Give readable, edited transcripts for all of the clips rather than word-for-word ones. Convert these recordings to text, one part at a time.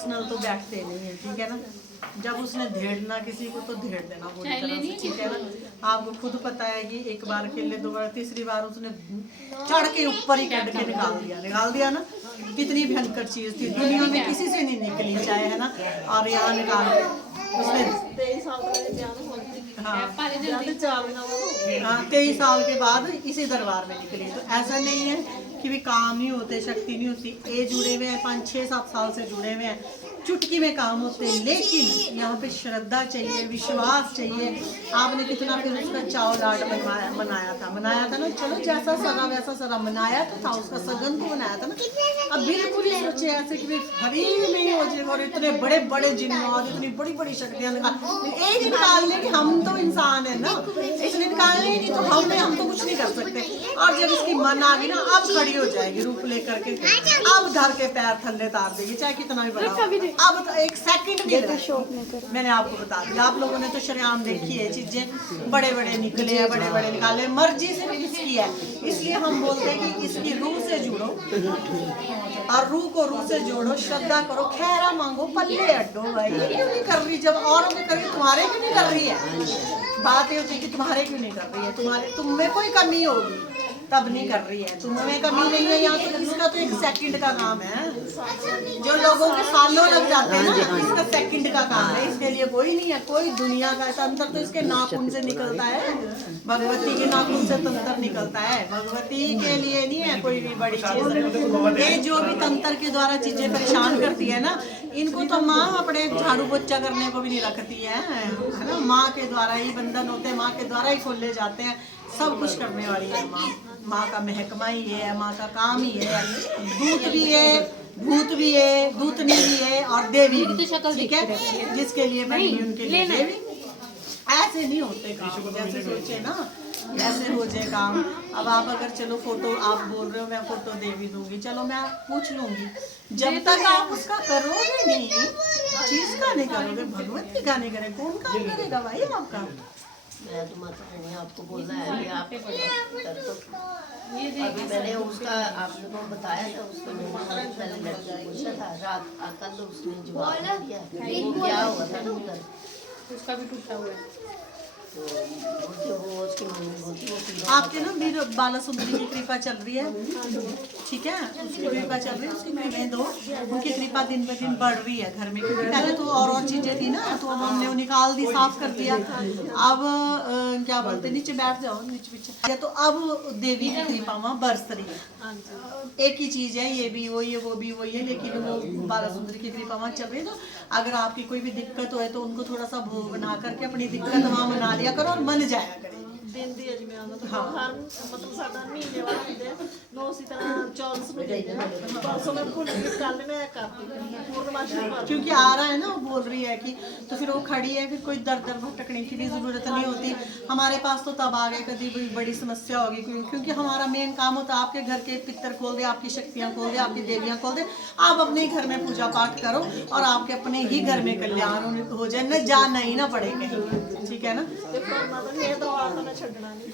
Personal तो बैठते नहीं है, ठीक है ना। जब उसने धेड़ना किसी को तो धेड़ देना पूरी तरह से, ठीक है ना। आपको खुद पता है कि एक बार खेल ले, दो बार, तीसरी बार उसने चढ़ के ऊपर ही कट के निकाल दिया ना। कितनी भयंकर चीज थी, दुनिया में किसी से नहीं निकली चाहे, है ना। और यहाँ निकाल उसने 23 साल के बाद इसी दरबार में निकली। तो ऐसा नहीं है कि भी काम नहीं होते, शक्ति नहीं होती। ये जुड़े हुए हैं 5, 6, 7 साल से जुड़े हुए हैं, चुटकी में काम होते हैं। लेकिन यहाँ पे श्रद्धा चाहिए, विश्वास चाहिए। आपने कितना फिर उसका चाव लाड बनाया था ना। चलो जैसा सरा वैसा सरा मनाया तो था, उसका सगन को बनाया था ना। अब बिल्कुल ही सोचे ऐसे कि हरी नहीं हो जाए और इतने बड़े बड़े जिन्नात, इतनी बड़ी बड़ी शक्तियां निकाल ले कि हम तो इंसान है ना, इसलिए निकालने ही नहीं तो हम तो कुछ नहीं कर सकते। और जब इसकी मन आ गई ना, अब खड़ी हो जाएगी रूप लेकर के, अब धर के पैर थल्ले तार देगी, चाहे कितना भी बड़ा। अब तो एक सेकंड भी लगा। मैंने आपको बता दिया, आप लोगों ने तो शरेआम देखी है चीजें, बड़े बड़े निकले हैं, बड़े बड़े निकाले, मर्जी से भी इसकी है। इसलिए हम बोलते हैं कि इसकी रूह से जुड़ो और रूह को रूह से जोड़ो, श्रद्धा करो, खैरा मांगो, पल्ले अड्डो। भाई क्यों नहीं कर रही? जब औरों ने कर रही, तुम्हारे क्यों नहीं कर रही है? बात ये होती है कि तुम्हारे क्यों नहीं कर रही है, तुम में कोई कमी होगी तब नहीं कर रही है। तुम्हें कमी नहीं है यहाँ, तो इसका तो एक सेकंड का काम है। जो लोगों के सालों लग जाते हैं ना, इसका सेकंड का काम है। इसके लिए कोई नहीं है, कोई दुनिया का तंत्र तो इसके नाखून से निकलता है। भगवती के नाखून से तंत्र निकलता है, भगवती के लिए नहीं है कोई भी बड़ी चीज। ये जो भी तंत्र के द्वारा चीजें परेशान करती है ना, इनको तो माँ अपने झाड़ू पोछा करने को भी नहीं रखती है ना। माँ के द्वारा ही बंधन होते हैं, माँ के द्वारा ही खोले जाते हैं। सब कुछ करने वाली है माँ का महकमा ही है, माँ का काम ही है। दूत भी है, भूत भी है, दूतनी भी है और देवी भी, ठीक है। जिसके लिए बनी उनके लिए देवी। ऐसे नहीं होते काम, जैसे सोचे ना ऐसे हो जाए काम। अब आप अगर चलो फोटो आप बोल रहे हो, मैं फोटो दे भी दूंगी, चलो मैं पूछ लूंगी। जब तक आप उसका करोगे नहीं, चीज का नहीं करोगे, भगवती का नहीं करे, कौन काम करेगा भाई आपका? मैं तो माता रानी आपको बोलना है कि आप अभी मैंने उसका आपने को बताया था, उसको मैंने पहले लड़का पूछा था रात, कल उसने जवाब दिया। वो क्या हुआ था ना उधर, उसका भी टूटा हुआ है। आपके ना वीर बाला सुंदरी की कृपा चल रही है, ठीक है। उसकी कृपा चल रही है, उसकी मैं दो, उनकी कृपा दिन ब दिन बढ़ रही है घर में। क्योंकि पहले तो और चीजें थी ना, तो अब हमने वो निकाल दी, साफ कर दिया। अब क्या बोलते, नीचे बैठ जाओ, नीचे पीछे। तो अब देवी की कृपा वहाँ बरस रही है। एक ही चीज है, ये भी वही है, वो भी वही है, लेकिन वो बाला सुंदरी की कृपा वहाँ चल रही है। तो अगर आपकी कोई भी दिक्कत हो तो उनको थोड़ा सा भोग बना करके अपनी दिक्कत वहाँ मना लिया करो और बन जाया करे। ਦਿੰਦੀ ਹੈ ਜਿਵੇਂ ਉਹਨਾਂ ਤੋਂ ਹਰ ਮਤਲਬ ਸਾਡਾ ਮਹੀਨੇ ਬਾਅਦ ਹੁੰਦੇ ਆ ਨੋ ਅਸੀਂ ਤਰ੍ਹਾਂ 24 ਨੂੰ ਦਿੰਦੇ ਆ। ਪਰਸੋਂ ਮੈਂ ਭੁੱਲ ਗਈ, ਕੱਲ मैं करती पूर्णमासी क्योंकि आ रहा है ना, वो बोल रही है कि तो फिर वो खड़ी है, फिर कोई दर दर भटकने की भी जरूरत नहीं होती। हमारे पास तो तब आ गए कभी भी बड़ी समस्या होगी, क्योंकि हमारा मेन काम होता है आपके घर के पितर खोल दे, आपकी शक्तियाँ खोल दे, आपकी देवियाँ खोल दे। आप अपने ही घर में पूजा पाठ करो और आपके अपने ही घर में कल्याण हो जाए, न जाना ही ना पड़े कहीं, ठीक है ना।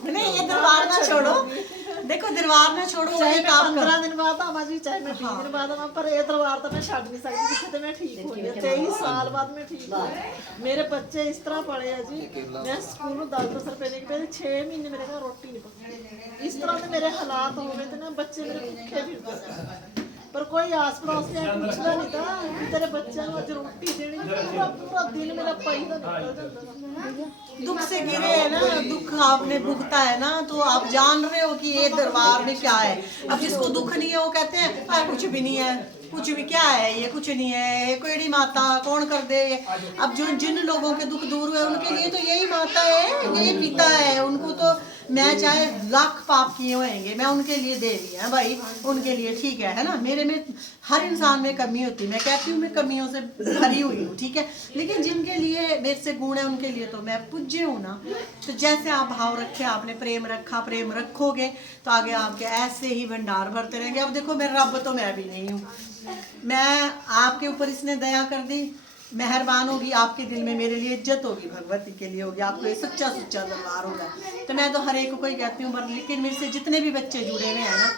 नहीं, ये दरबार ना छोड़ो, देखो दरबार ना छोड़ो, चाहे 15 दिन बाद आवा जी, चाहे मैं 20 दिन बाद आवा, पर ये दरबार तो मैं छड़ नहीं सकती जिसे तो मैं ठीक हुई है। 23 साल बाद मैं ठीक हुई। मेरे बच्चे इस तरह पढ़े हैं जी, मैं स्कूल में 10 रुपए लेके पहले 6 महीने मेरे घर रोटी नहीं पकड़ी। इस तरह के मेरे हालात हो गए थे ना, बच्चे मेरे भूखे फिरते, पर कोई आस पड़ोस में पूछता नहीं था कि तेरे बच्चे को आज रोटी देनी। पूरा पूरा दिन मेरा पैसा निकल जाता। दुख से गिरे है ना, दुख आपने भुगता है ना, तो आप जान रहे हो कि ये दरबार में क्या है। अब जिसको दुख नहीं है वो कहते हैं कुछ भी नहीं है, कुछ भी क्या है, ये कुछ नहीं है, ये कोई माता कौन कर दे। अब जो जिन लोगों के दुख दूर हुए उनके लिए तो यही माता है, यही पिता है। उनको तो मैं चाहे लाख पाप किए होंगे, मैं उनके लिए दे रही है भाई, उनके लिए ठीक है ना। मेरे में हर इंसान में कमी होती है, मैं कहती हूँ मैं कमियों से भरी हुई हूँ, ठीक है। लेकिन जिनके लिए मेरे से गुण है उनके लिए तो मैं पूज्य हूँ ना। तो जैसे आप भाव रखे, आपने प्रेम रखा, प्रेम रखोगे तो आगे आपके ऐसे ही भंडार भरते रहेंगे। अब देखो मेरा रब तो मैं भी नहीं हूँ, मैं आपके ऊपर इसने दया कर दी, मेहरबान होगी आपके दिल में, मेरे लिए इज्जत होगी, भगवती के लिए होगी, आपको ये सच्चा सुच्चा दरबार होगा। तो मैं तो हर एक को ही कहती हूँ, पर लेकिन मेरे से जितने भी बच्चे जुड़े हुए हैं ना,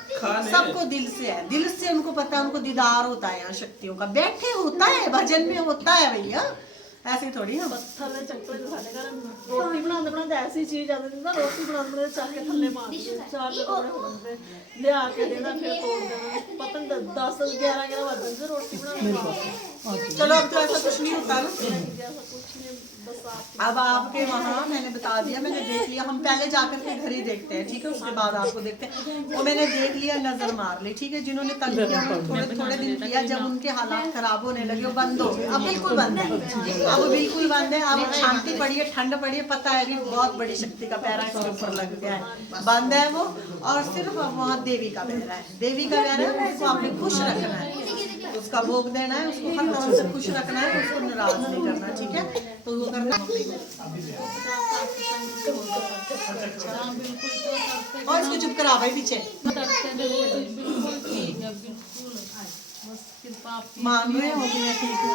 सबको दिल से है, दिल से उनको पता है, उनको दीदार होता है यहाँ शक्तियों का। बैठे होता है, भजन में होता है भैया, ऐसे थोड़ी हम थल्ले चक्कर जो साढ़े घर रोटी बनाते बनाते ऐसी चीज आ जाती ना, रोटी बनाते बनाते चाह के थल्ले मार देते, चार टुकड़े हो जाते, ले आके देना, फिर तोड़ देना, पता नहीं 10-11 बज जाते रोटी बनाने। चलो अब तो ऐसा कुछ नहीं होता ना। ऐसा कुछ नहीं, बस आप अब आपके वहाँ मैंने बता दिया, मैंने देख लिया, हम पहले जाकर के घर ही देखते हैं, ठीक है, उसके बाद आपको देखते हैं। वो मैंने देख लिया, नजर मार ली, ठीक है, जिन्होंने तंग किया थोड़े थोड़े दिन किया, जब उनके हालात खराब होने लगे वो बंद हो गए, अब बिल्कुल बंद है, अब बिल्कुल बंद है। अब शांति पड़ी है, ठंड पड़ी है, पता है भी बहुत बड़ी शक्ति का पैरा इसके ऊपर लग गया है, बंद है वो। और सिर्फ अब वहाँ देवी का पैरा है, देवी का पैरा है, उसको आपने खुश रखना है, उसका भोग देना है, उसको हर तरह से खुश रखना है, उसको नाराज नहीं करना, ठीक है। तो वो करना और इसको चुप करा भाई पीछे मान रहे हो कि मैं ठीक हूँ।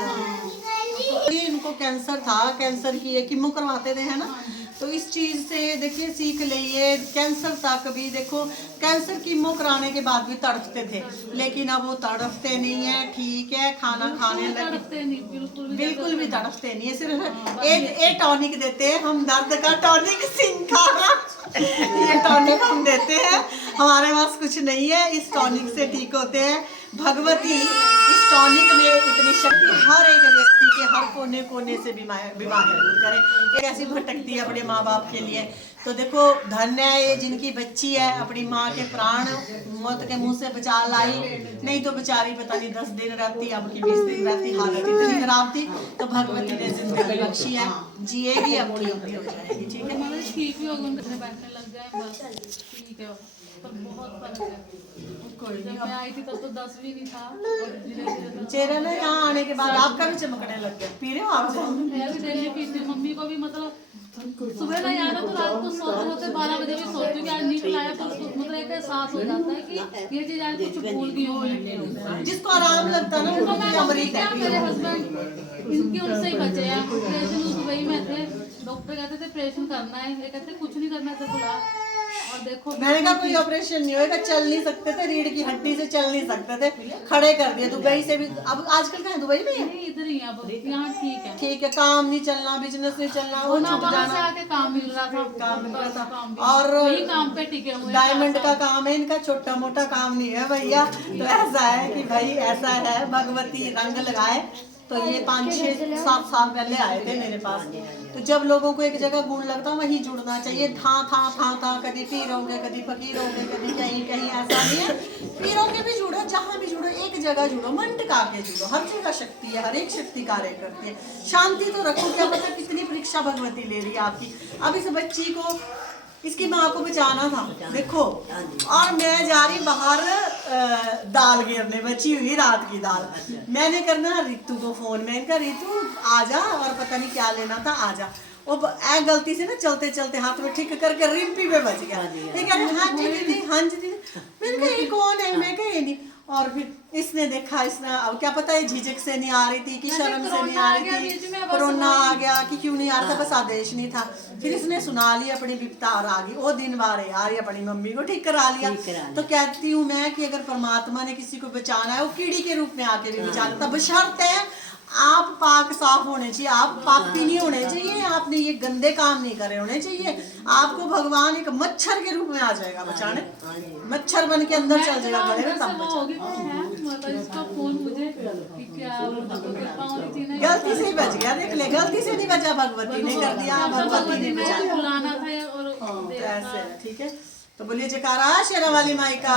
ये इनको कैंसर था, कैंसर की ये कीमो करवाते थे, है ना, तो इस चीज से देखिए सीख लिए, कैंसर तक भी देखो, कैंसर कीमो कराने के बाद भी तड़पते थे, लेकिन अब वो तड़पते नहीं है, ठीक है, खाना खाने लगे, बिल्कुल भी तड़पते नहीं है, सिर्फ एक टॉनिक देते हैं हम, दर्द का टॉनिक, सिंका ये टॉनिक हम देते हैं, हमारे पास कुछ नहीं है, इस टॉनिक से ठीक होते हैं। भगवती इस टॉनिक में इतनी शक्ति हर एक व्यक्ति के हर कोने कोने से बीमारी दूर करे। एक ऐसी भटकती है अपने माँ बाप के लिए, तो देखो धन्य है ये जिनकी बच्ची है, अपनी माँ के प्राण मौत के मुंह से बचा लाई, नहीं तो बेचारी पता नहीं 10 दिन रहती, अब की 20 दिन रहती, हालत इतनी खराब थी, तो भगवती ने जिंदगी बख्शी है, जिएगी, अब ठीक भी हो जाएगी, ठीक है। ठीक भी होगा, उनके बैठने लग जाए बस, ठीक है, पर बहुत फर्क है। जब मैं आई थी तब तो 10 भी नहीं था, और धीरे-धीरे चेहरा ना यहाँ आने के बाद आपका भी चमकने लग गया। पी रहे हो आप? मैं भी डेली पीती हूँ, मम्मी को भी, मतलब सुबह ना याद है तो रात को सोते सोते 12 बजे भी सोती हूँ कि आज नींद लाया, तो उसको मतलब एक एहसास हो जाता है कि ये चीज आज कुछ भूल गई हूँ। जिसको आराम लगता है ना तो वो मैं अमृत है। मेरे हस्बैंड इनके उनसे ही बचे हैं, ऑपरेशन उस दुबई में थे, डॉक्टर कहते थे ऑपरेशन करना है, ये कहते कुछ नहीं करना है, बुला। और देखो मैंने कहा कोई ऑपरेशन नहीं होगा, चल नहीं सकते थे, रीढ़ की हड्डी से चल नहीं सकते थे, खड़े कर दिए। दुबई से भी, अब आजकल कहाँ दुबई में है? नहीं, इधर ही है, अब यहाँ ठीक है, ठीक है, काम नहीं चलना, बिजनेस नहीं चलना, वो छूट वहाँ से जाना, आके काम मिल रहा था, काम मिल रहा था। काम भी। और वही काम पे टिके हुए हैं। डायमंड का काम है इनका, छोटा मोटा काम नहीं है भैया। तो ऐसा है कि भाई ऐसा है, भगवती रंग लगाए। तो ये 5-6-7 साल पहले आए थे मेरे पास, तो जब लोगों को एक जगह गुण लगता वहीं जुड़ना चाहिए, था कभी पीर होंगे, कभी फकीर होंगे, कभी कहीं कहीं, ऐसा नहीं है। पीरों के भी जुड़ो, जहाँ भी जुड़ो, एक जगह जुड़ो, मन टिका के जुड़ो, हर जगह शक्ति है, हर एक शक्ति कार्य करती है। शांति तो रखो, क्या पता कितनी परीक्षा भगवती ले रही है आपकी। अब इस बच्ची को, इसकी माँ को बचाना था, देखो, और मैं जा रही बाहर दाल गिरने, बची हुई रात की दाल। मैंने करना रितु को फोन, मैंने कहा रितु आजा, और पता नहीं क्या लेना था, आजा। वो गलती से ना चलते चलते हाथ में ठीक करके रिम्पी पे बच गया। ये कह रहे हाँ जी दीदी, हाँ जी दीदी। मैंने कहा ये कौन है? मैं कहा ये नहीं। और फिर इसने देखा, इसने, अब क्या पता है झिझक से नहीं आ रही थी कि शर्म से नहीं आ रही थी, कोरोना आ गया कि क्यों नहीं आ रहा था, बस आदेश नहीं था। फिर इसने सुना लिया अपनी विपता और आ गई, वो दिन बार यार अपनी मम्मी को ठीक करा लिया। तो कहती हूँ मैं कि अगर परमात्मा ने किसी को बचाना है, वो कीड़ी के रूप में आके भी बचा लेता, बशर्ते आप पाक साफ होने चाहिए, आप पापी नहीं होने चाहिए, आपने ये गंदे काम नहीं करे होने चाहिए। आपको भगवान एक मच्छर के रूप में आ जाएगा बचाने, मच्छर बन के अंदर चल जाएगा गले में, तब इसका फोन मुझे कि क्या कृपा होनी चाहिए ना, गलती से ही बच गया, देख ले, गलती से नहीं बचा, भगवती ने कर दिया, भगवती ने बचाया, बुलाना था और ऐसे, ठीक है। तो बोलिए जयकारा शेरा वाली माई का।